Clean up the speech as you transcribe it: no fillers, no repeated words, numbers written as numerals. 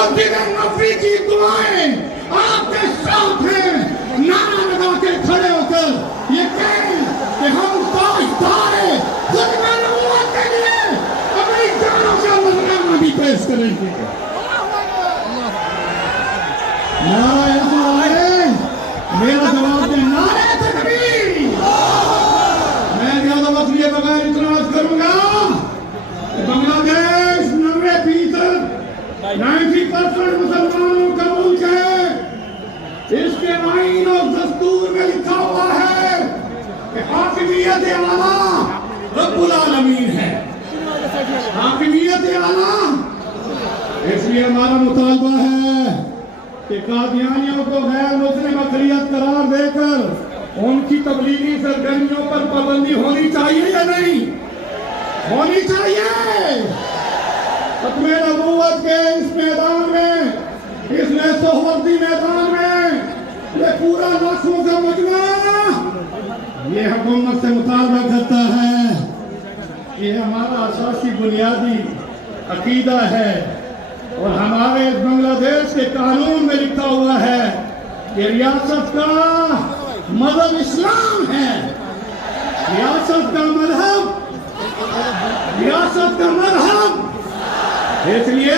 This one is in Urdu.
مسجد نبوی کی دعائیں آپ کے ساتھ ہیں. نعرہ لگا کے کھڑے ہو کر یہ کہیں کہ ہم تاجدار ختم نبوت کے لیے اپنی جانوں کا نذرانہ بھی پیش کریں گے. نعرہ حیدر ہے. میرا جواب دیں نعرہ تکبیر. میں زیادہ وقت لیے بغیر اتنا عرض کروں گا کہ بنگلہ دیش 90% مسلمانوں کا ملک ہے. اس کے آئین اور دستور میں لکھا ہوا ہے کہ حاکمیت اعلیٰ رب العالمین ہے. حاکمیت اعلیٰ. اس لیے ہمارا مطالبہ ہے کہ قادیانیوں کو غیر مسلم اقلیت قرار دے کر ان کی تبلیغی سرگرمیوں پر پابندی ہونی چاہیے یا نہیں؟ ہونی چاہیے. ختم نبوت کے اس میدان میں، اس سہروردی میدان میں یہ پورا لاکھوں کا مجمع یہ حکومت سے مطالبہ کرتا ہے. یہ ہمارا اساسی بنیادی عقیدہ ہے اور ہمارے بنگلہ دیش کے قانون میں لکھا ہوا ہے کہ ریاست کا مذہب اسلام ہے. ریاست کا مذہب اس لیے